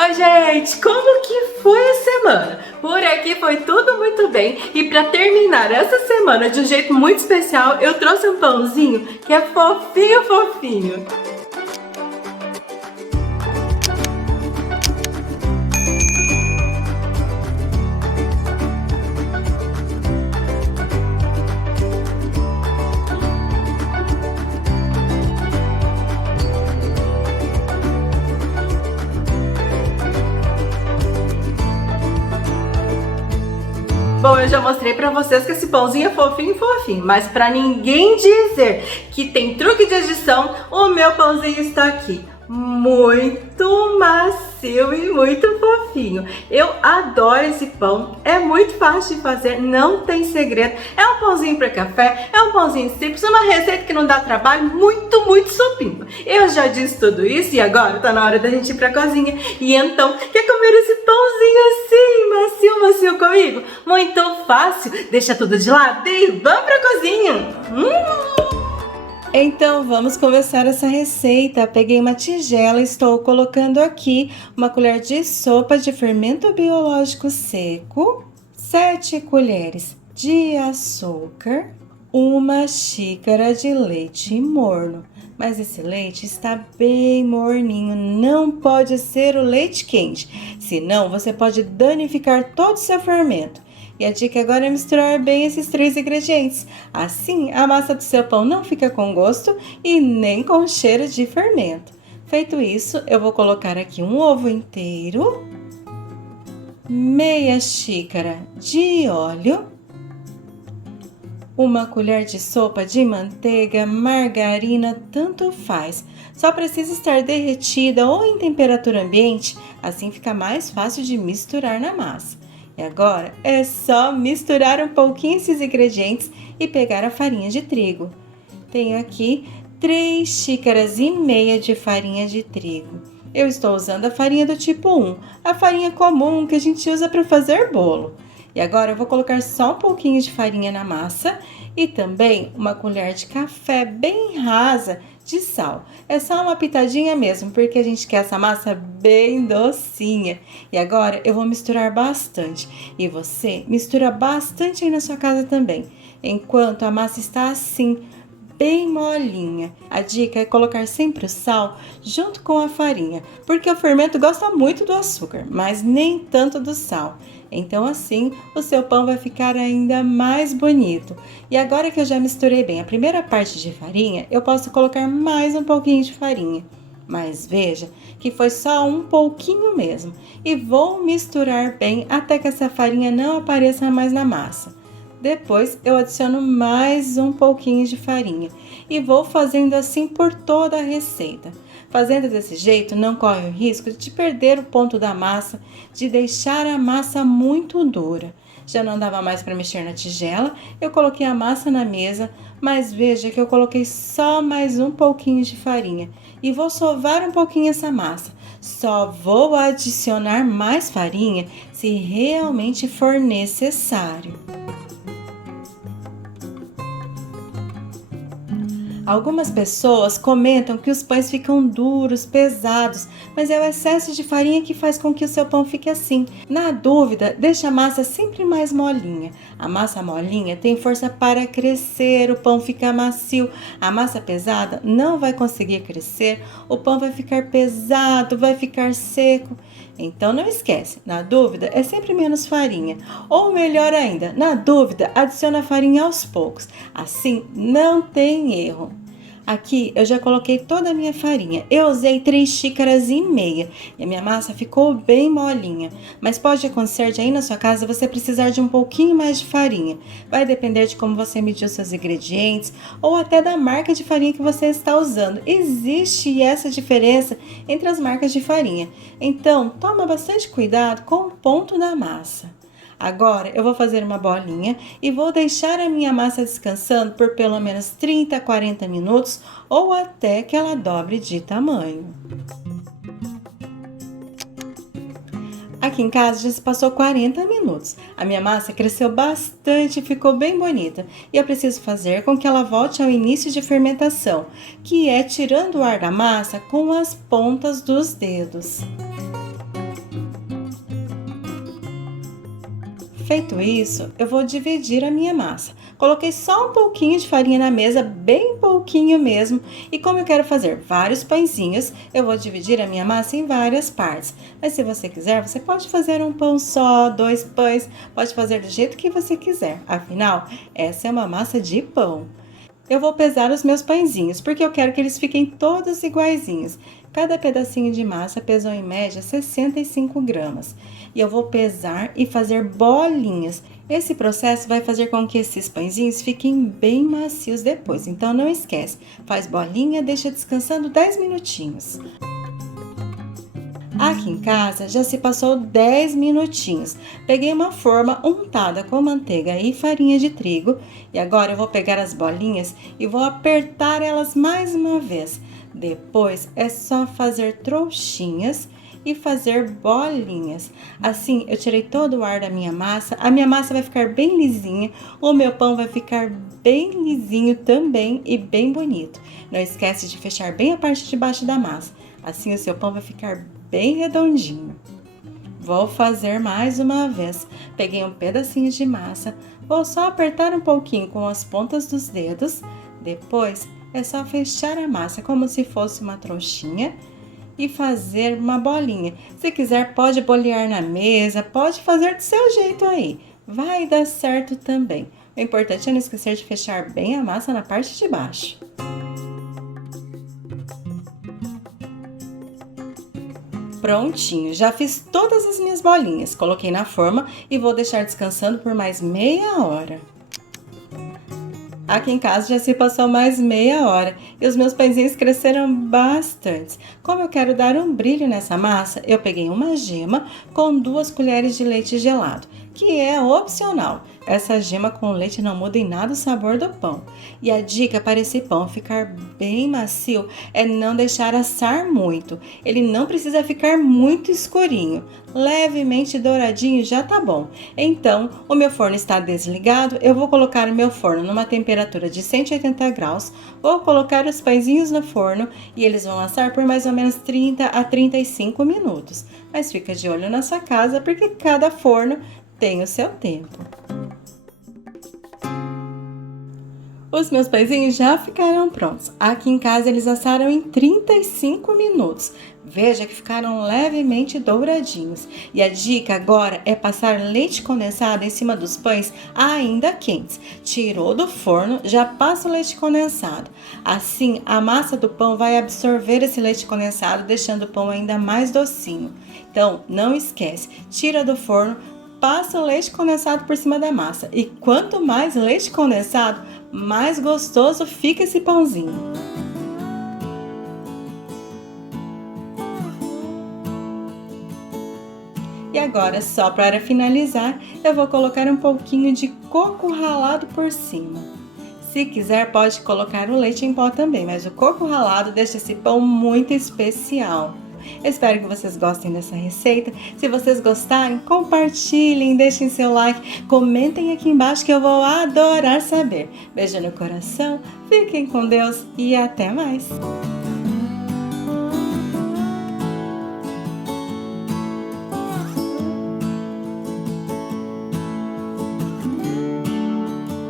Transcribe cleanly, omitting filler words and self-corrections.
Oi, gente, como que foi a semana? Por aqui foi tudo muito bem e para terminar essa semana de um jeito muito especial, eu trouxe um pãozinho que é fofinho, fofinho. Bom, eu já mostrei pra vocês que esse pãozinho é fofinho, fofinho, mas pra ninguém dizer que tem truque de edição, o meu pãozinho está aqui. Muito macio e muito fofinho. Eu adoro esse pão, é muito fácil de fazer, não tem segredo. É um pãozinho para café, é um pãozinho simples, uma receita que não dá trabalho, muito supimpa. Eu já disse tudo isso e agora tá na hora da gente ir pra cozinha. E então, quer comer esse pãozinho assim, macio comigo? Muito fácil, deixa tudo de lado e vamos pra cozinha. Então vamos começar essa receita. Peguei uma tigela e estou colocando aqui uma colher de sopa de fermento biológico seco, 7 colheres de açúcar, uma xícara de leite morno. Mas esse leite está bem morninho, não pode ser o leite quente, senão você pode danificar todo o seu fermento. E a dica agora é misturar bem esses 3 ingredientes. Assim, a massa do seu pão não fica com gosto e nem com cheiro de fermento. Feito isso, eu vou colocar aqui um ovo inteiro, meia xícara de óleo, uma colher de sopa de manteiga, margarina, tanto faz. Só precisa estar derretida ou em temperatura ambiente, assim fica mais fácil de misturar na massa. E agora é só misturar um pouquinho esses ingredientes e pegar a farinha de trigo. Tenho aqui 3 xícaras e meia de farinha de trigo. Eu estou usando a farinha do tipo 1, a farinha comum que a gente usa para fazer bolo. E agora eu vou colocar só um pouquinho de farinha na massa e também uma colher de café bem rasa de sal. É só uma pitadinha mesmo, porque a gente quer essa massa bem docinha. E agora eu vou misturar bastante. E você mistura bastante aí na sua casa também, enquanto a massa está assim, bem molinha. A dica é colocar sempre o sal junto com a farinha, porque o fermento gosta muito do açúcar, mas nem tanto do sal. Então assim, o seu pão vai ficar ainda mais bonito. E agora que eu já misturei bem a primeira parte de farinha, eu posso colocar mais um pouquinho de farinha. Mas veja que foi só um pouquinho mesmo. E vou misturar bem até que essa farinha não apareça mais na massa. Depois eu adiciono mais um pouquinho de farinha e vou fazendo assim por toda a receita. Fazendo desse jeito não corre o risco de perder o ponto da massa, de deixar a massa muito dura. Já não dava mais para mexer na tigela, eu coloquei a massa na mesa, mas veja que eu coloquei só mais um pouquinho de farinha e vou sovar um pouquinho essa massa. Só vou adicionar mais farinha se realmente for necessário. Algumas pessoas comentam que os pães ficam duros, pesados, mas é o excesso de farinha que faz com que o seu pão fique assim. Na dúvida, deixe a massa sempre mais molinha. A massa molinha tem força para crescer, o pão fica macio. A massa pesada não vai conseguir crescer, o pão vai ficar pesado, vai ficar seco. Então não esquece, na dúvida é sempre menos farinha. Ou melhor ainda, na dúvida adiciona farinha aos poucos. Assim não tem erro. Aqui eu já coloquei toda a minha farinha. Eu usei 3 xícaras e meia e a minha massa ficou bem molinha. Mas pode acontecer de aí na sua casa você precisar de um pouquinho mais de farinha. Vai depender de como você mediu seus ingredientes ou até da marca de farinha que você está usando. Existe essa diferença entre as marcas de farinha. Então, toma bastante cuidado com o ponto da massa. Agora eu vou fazer uma bolinha e vou deixar a minha massa descansando por pelo menos 30 a 40 minutos ou até que ela dobre de tamanho. Aqui em casa já se passou 40 minutos. A minha massa cresceu bastante e ficou bem bonita. E eu preciso fazer com que ela volte ao início de fermentação, que é tirando o ar da massa com as pontas dos dedos. Feito isso, eu vou dividir a minha massa. Coloquei só um pouquinho de farinha na mesa, bem pouquinho mesmo. E como eu quero fazer vários pãezinhos, eu vou dividir a minha massa em várias partes. Mas se você quiser, você pode fazer um pão só, 2 pães, pode fazer do jeito que você quiser. Afinal, essa é uma massa de pão. Eu vou pesar os meus pãezinhos, porque eu quero que eles fiquem todos iguaizinhos. Cada pedacinho de massa pesou em média 65 gramas. E eu vou pesar e fazer bolinhas. Esse processo vai fazer com que esses pãezinhos fiquem bem macios depois. Então não esquece, faz bolinha, deixa descansando 10 minutinhos. Aqui em casa já se passou 10 minutinhos. Peguei uma forma untada com manteiga e farinha de trigo e agora eu vou pegar as bolinhas e vou apertar elas mais uma vez. Depois é só fazer trouxinhas e fazer bolinhas. Assim eu tirei todo o ar da minha massa, a minha massa vai ficar bem lisinha, o meu pão vai ficar bem lisinho também e bem bonito. Não esquece de fechar bem a parte de baixo da massa, assim o seu pão vai ficar bem redondinho. Vou fazer mais uma vez. Peguei um pedacinho de massa, vou só apertar um pouquinho com as pontas dos dedos. Depois é só fechar a massa como se fosse uma trouxinha e fazer uma bolinha. Se quiser pode bolear na mesa, pode fazer do seu jeito aí. Vai dar certo também. O importante é não esquecer de fechar bem a massa na parte de baixo. Prontinho, já fiz todas as minhas bolinhas, coloquei na forma e vou deixar descansando por mais meia hora. Aqui em casa já se passou mais meia hora e os meus pãezinhos cresceram bastante. Como eu quero dar um brilho nessa massa, eu peguei uma gema com 2 colheres de leite gelado, que é opcional. Essa gema com leite não muda em nada o sabor do pão. E a dica para esse pão ficar bem macio é não deixar assar muito. Ele não precisa ficar muito escurinho. Levemente douradinho já tá bom. Então, o meu forno está desligado. Eu vou colocar o meu forno numa temperatura de 180 graus. Vou colocar os pãezinhos no forno e eles vão assar por mais ou menos 30 a 35 minutos. Mas fica de olho na sua casa porque cada forno tem o seu tempo. Os meus pãezinhos já ficaram prontos. Aqui em casa eles assaram em 35 minutos. Veja que ficaram levemente douradinhos. E a dica agora é passar leite condensado em cima dos pães ainda quentes. Tirou do forno, já passa o leite condensado. Assim, a massa do pão vai absorver esse leite condensado, deixando o pão ainda mais docinho. Então, não esquece, tira do forno, passa o leite condensado por cima da massa. E quanto mais leite condensado, mais gostoso fica esse pãozinho. E agora, só para finalizar, eu vou colocar um pouquinho de coco ralado por cima. Se quiser, pode colocar o leite em pó também, mas o coco ralado deixa esse pão muito especial. Espero que vocês gostem dessa receita. Se vocês gostarem, compartilhem, deixem seu like, comentem aqui embaixo que eu vou adorar saber. Beijo no coração, fiquem com Deus e até mais!